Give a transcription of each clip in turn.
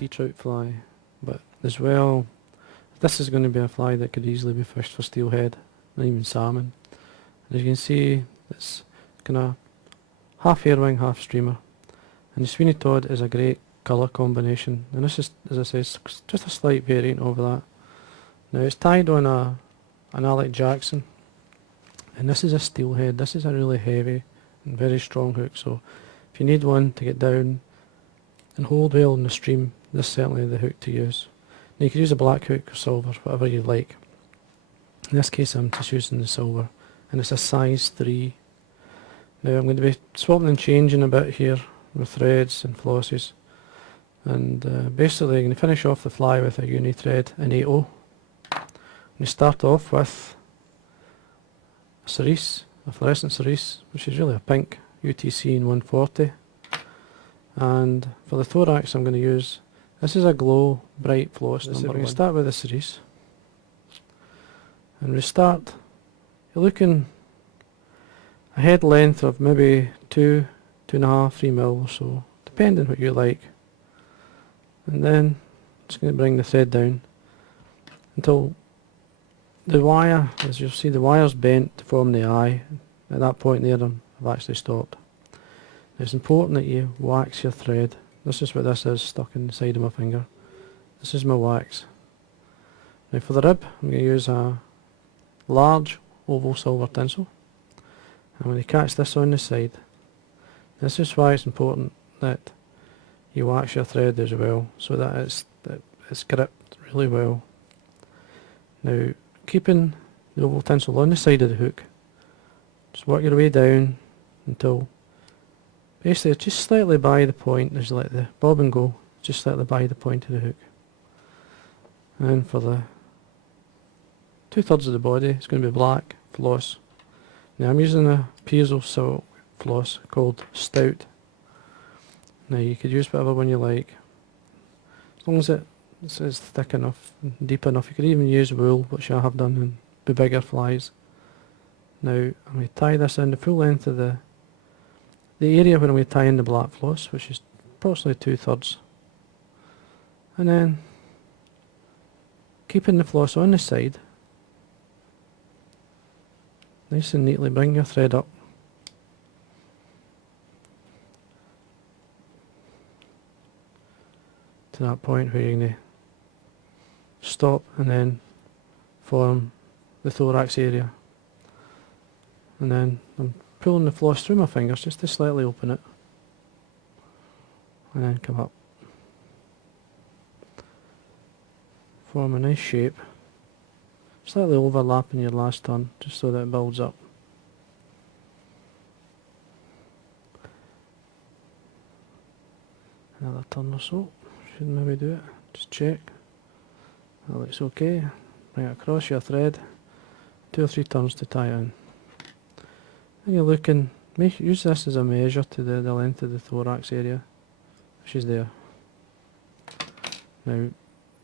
sea trout fly, but as well, this is going to be a fly that could easily be fished for steelhead, and even salmon. And as you can see, it's kind of half airwing, half streamer. And the Sweeny Todd is a great colour combination, and this is, as I say, just a slight variant over that. Now it's tied on an Alec Jackson, and this is a steelhead. This is a really heavy and very strong hook, so if you need one to get down and hold well in the stream, this is certainly the hook to use. Now you could use a black hook or silver, whatever you like. In this case I'm just using the silver, and it's a size 3. Now I'm going to be swapping and changing a bit here with threads and flosses, and basically I'm going to finish off the fly with a uni thread in 8/0. You start off with a cerise, a fluorescent cerise, which is really a pink UTC in 140. And for the thorax I'm going to use, this is a Glo-Brite Floss number 1. We're going to start with the cerise. And we start, you're looking a head length of maybe 2.5, 3 mil or so, depending what you like. And then just going to bring the thread down until the wire, as you'll see, the wire's bent to form the eye. At that point there I've actually stopped. It's important that you wax your thread. This is what this is, stuck in the side of my finger. This is my wax. Now for the rib, I'm going to use a large oval silver tinsel. I'm going to catch this on the side. This is why it's important that you wax your thread as well, so that it's gripped really well. Now, keeping the oval tinsel on the side of the hook, just work your way down until basically it's just slightly by the point, as you let the bobbin go, just slightly by the point of the hook. And for the 2/3 of the body, it's going to be black floss. Now I'm using a piezo silk floss called Stout. Now you could use whatever one you like, as long as it's thick enough and deep enough. You could even use wool, which I have done in the bigger flies. Now I'm going to tie this in the full length of the area where I'm going to tie in the black floss, which is approximately 2/3. And then keeping the floss on the side, nice and neatly bring your thread up. To that point where you're going to stop and then form the thorax area. And then I'm pulling the floss through my fingers just to slightly open it. And then come up. Form a nice shape. Slightly overlapping your last turn, just so that it builds up. Another turn or so. Should maybe do it. Just check. That looks okay. Bring it across your thread. 2 or 3 turns to tie it in. And you're looking, use this as a measure to the length of the thorax area, which is there. Now,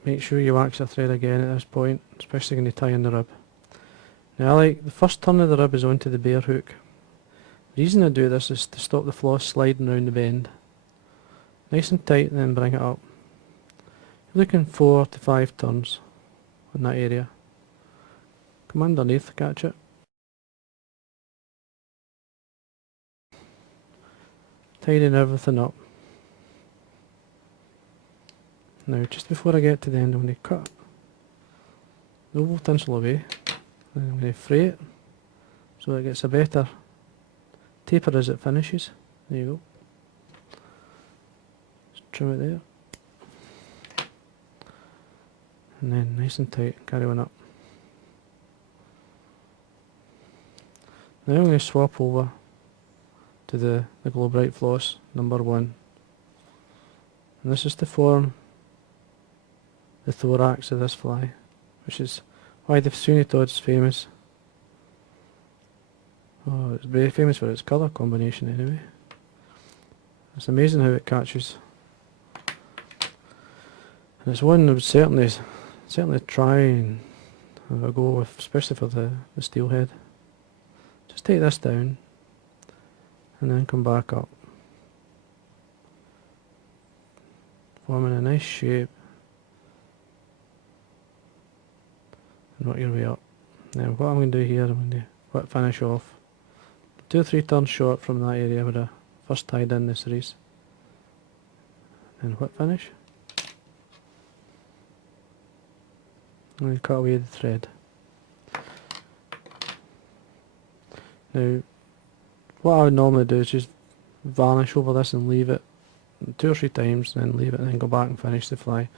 make sure you wax the thread again at this point, especially when you tie in the rib. Now, I like the first turn of the rib is onto the bare hook. The reason I do this is to stop the floss sliding around the bend. Nice and tight, and then bring it up. You're looking 4 to 5 turns in that area. Come underneath, catch it. Tidying everything up. Now, just before I get to the end, I'm going to cut the oval tinsel away, and I'm going to fray it so it gets a better taper as it finishes. There you go. Just trim it there. And then nice and tight, carry on up. Now I'm going to swap over to the Glo-Brite Floss number 1. And this is to form the thorax of this fly, which is why the Sweeny Todd is famous. Oh, it's very famous for its colour combination anyway. It's amazing how it catches. And it's one I would certainly try and have a go with, especially for the steelhead. Just take this down and then come back up. forming a nice shape, and work your way up. Now what I'm going to do here, I'm going to whip finish off 2 or 3 turns short from that area where I first tied in the cerise, and whip finish, and then cut away the thread. Now what I would normally do is just varnish over this and leave it 2 or 3 times, then leave it and then go back and finish the fly.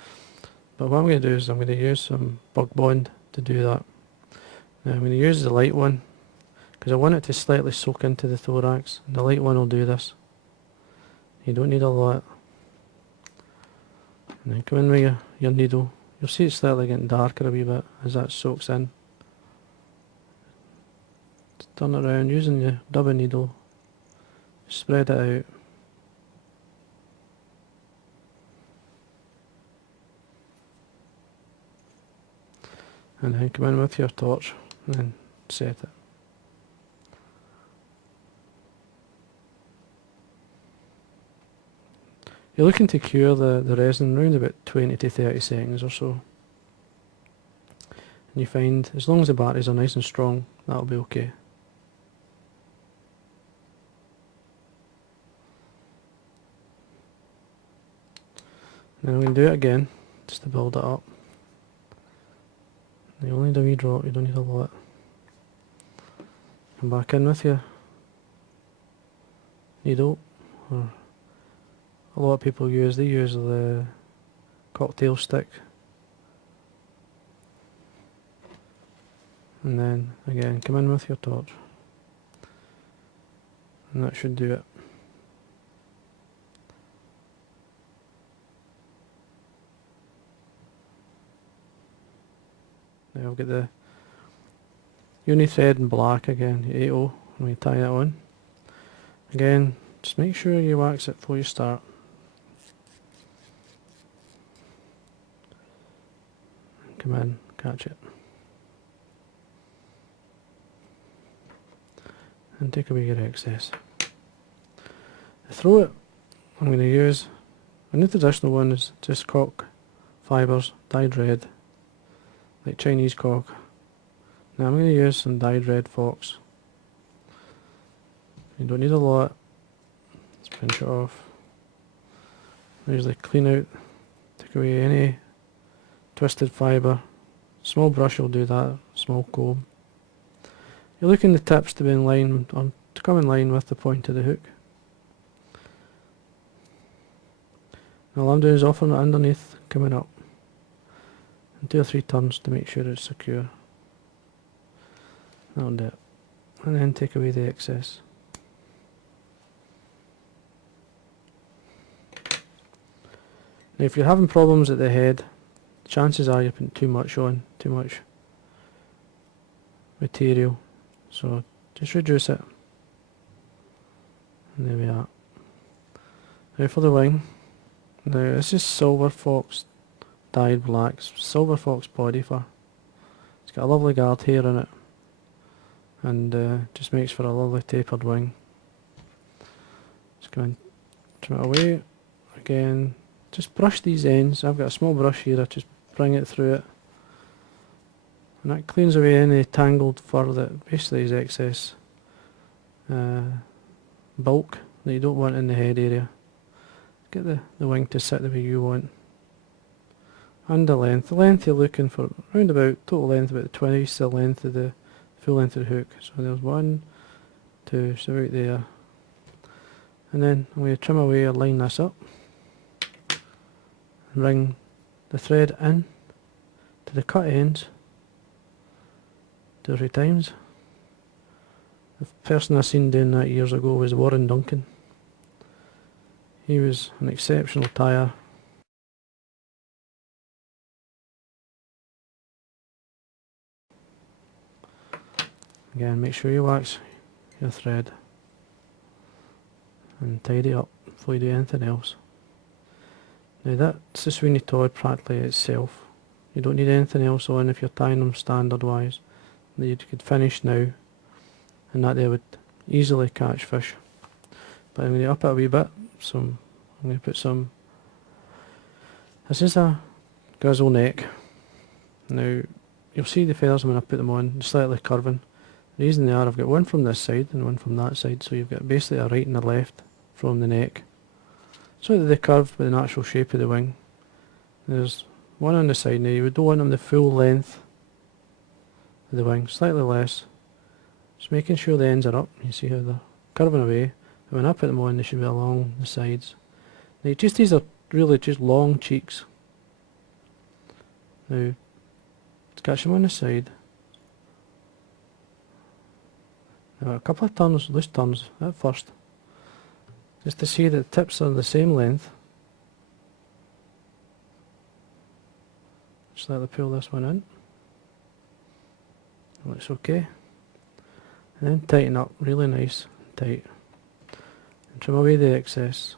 But what I'm going to do is I'm going to use some bug bond to do that. Now I'm going to use the light one because I want it to slightly soak into the thorax, and the light one will do this. You don't need a lot. And then come in with your needle. You'll see it's slightly getting darker a wee bit as that soaks in. Just turn it around using the double needle, spread it out. And then come in with your torch and then set it. You're looking to cure the resin around about 20 to 30 seconds or so. And you find as long as the batteries are nice and strong, that'll be okay. Then I'm going to do it again just to build it up. You only need a wee drop, you don't need a lot. Come back in with your needle, or a lot of people use the cocktail stick. And then again come in with your torch. And that should do it. Now I've got the uni thread in black again, 80, and we tie that on. Again, just make sure you wax it before you start. Come in, catch it. And take away your excess. The throat I'm going to use, and the traditional one is just cork fibres, dyed red, like Chinese cork. Now I'm going to use some dyed red fox. You don't need a lot. Let's pinch it off. I usually clean out, take away any twisted fibre. Small brush will do that, small comb. You're looking the tips to be in line, to come in line with the point of the hook. And all I'm doing is offering it underneath, coming up. And 2 or 3 turns to make sure it's secure. That'll do it. And then take away the excess. Now if you're having problems at the head, chances are you're putting too much on, too much material. So just reduce it. And there we are. Now for the wing. Now this is silver fox dyed black, silver fox body fur. It's got a lovely guard hair in it, and just makes for a lovely tapered wing. Just go and trim it away. Again, just brush these ends. I've got a small brush here, I just bring it through it. And that cleans away any tangled fur that basically is excess bulk that you don't want in the head area. Get the wing to sit the way you want. And the length. The length you're looking for around about, total length about 20's the length of the full length of the hook. So there's 1, 2, so right there. And then I'm going to trim away or line this up. And bring the thread in to the cut ends 2 or 3 times. The person I seen doing that years ago was Warren Duncan. He was an exceptional tyer. Again, make sure you wax your thread and tidy up before you do anything else. Now that's the Sweeny Todd practically itself. You don't need anything else on if you're tying them standard wise. You could finish now and that they would easily catch fish. But I'm going to up it a wee bit, so I'm going to put some This is a Grizzle neck. Now, you'll see the feathers when I put them on, slightly curving. The reason they are, I've got one from this side and one from that side, so you've got basically a right and a left from the neck. So that they curve with the natural shape of the wing. There's one on the side now, you don't want them the full length of the wing, slightly less. Just making sure the ends are up, you see how they're curving away. But when I put them on, they should be along the sides. Now these are really just long cheeks. Now, to catch them on the side. Now a couple of turns, loose turns at first. Just to see that the tips are the same length. Slightly pull this one in. Looks okay. And then tighten up really nice and tight. And trim away the excess.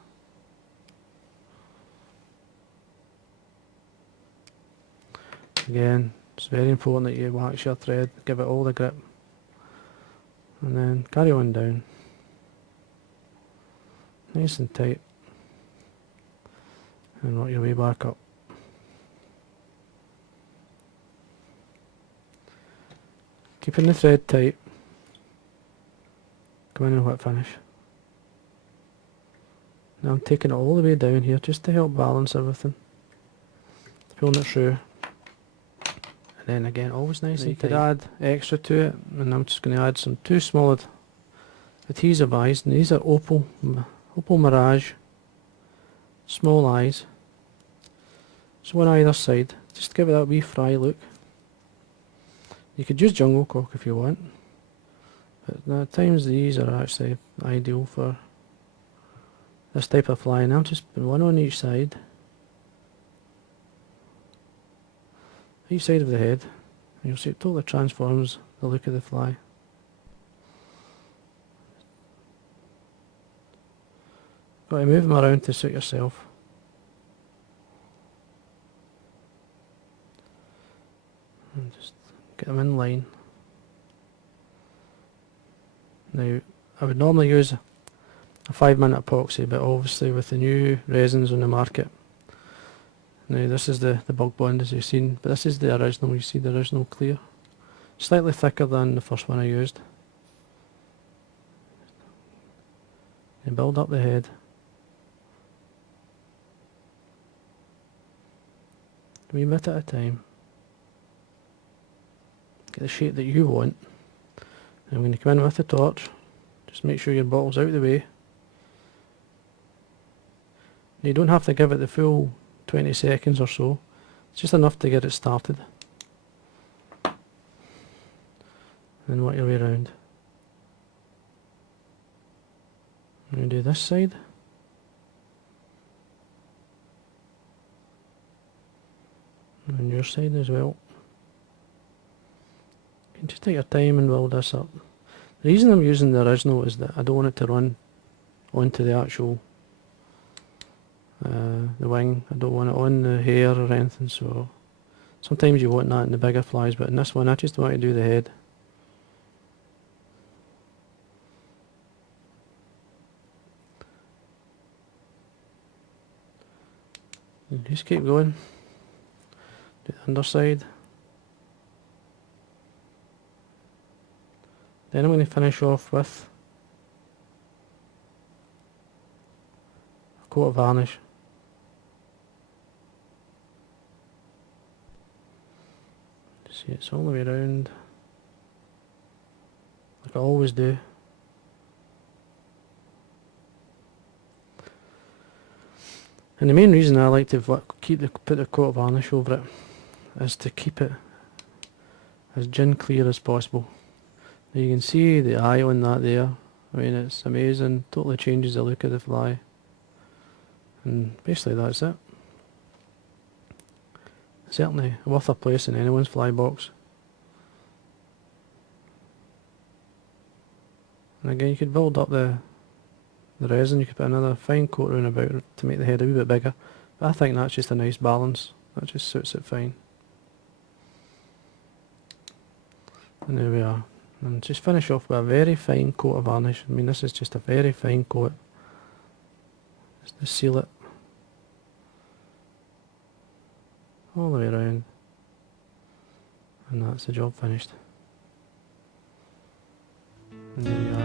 Again, it's very important that you wax your thread, give it all the grip. And then carry on down. Nice and tight. And work your way back up. Keeping the thread tight. Come in and whip finish. Now I'm taking it all the way down here just to help balance everything. Pulling it through. And then again, always nice and tight. You could add extra to it, and I'm just going to add some 2 small adhesive eyes, and these are Opal Mirage small eyes. So one either side, just to give it that wee fry look. You could use jungle cock if you want, but at times these are actually ideal for this type of fly. And I'm just putting one on each side of the head, and you'll see it totally transforms the look of the fly. Got to move them around to suit yourself. And just get them in line. Now, I would normally use a 5-minute epoxy, but obviously with the new resins on the market. Now this is the bug bond as you've seen, but this is the original, you see the original clear. Slightly thicker than the first one I used. And build up the head. A wee bit at a time. Get the shape that you want. And I'm going to come in with the torch. Just make sure your bottle's out of the way. You don't have to give it the full 20 seconds or so. It's just enough to get it started. Then work your way around. I'm going to do this side. And your side as well. You can just take your time and build this up. The reason I'm using the original is that I don't want it to run onto the actual the wing. I don't want it on the hair or anything, so sometimes you want that in the bigger flies, but in this one I just want to do the head. And just keep going. Do the underside. Then I'm going to finish off with a coat of varnish. See, it's all the way around, like I always do. And the main reason I like to put the coat of varnish over it is to keep it as gin clear as possible. Now you can see the eye on that there. I mean, it's amazing, totally changes the look of the fly. And basically that's it. Certainly worth a place in anyone's fly box. And again, you could build up the resin, you could put another fine coat around about it to make the head a wee bit bigger. But I think that's just a nice balance, that just suits it fine. And there we are. And just finish off with a very fine coat of varnish. I mean, this is just a very fine coat. Just to seal it. all the way around, and that's the job finished. And there you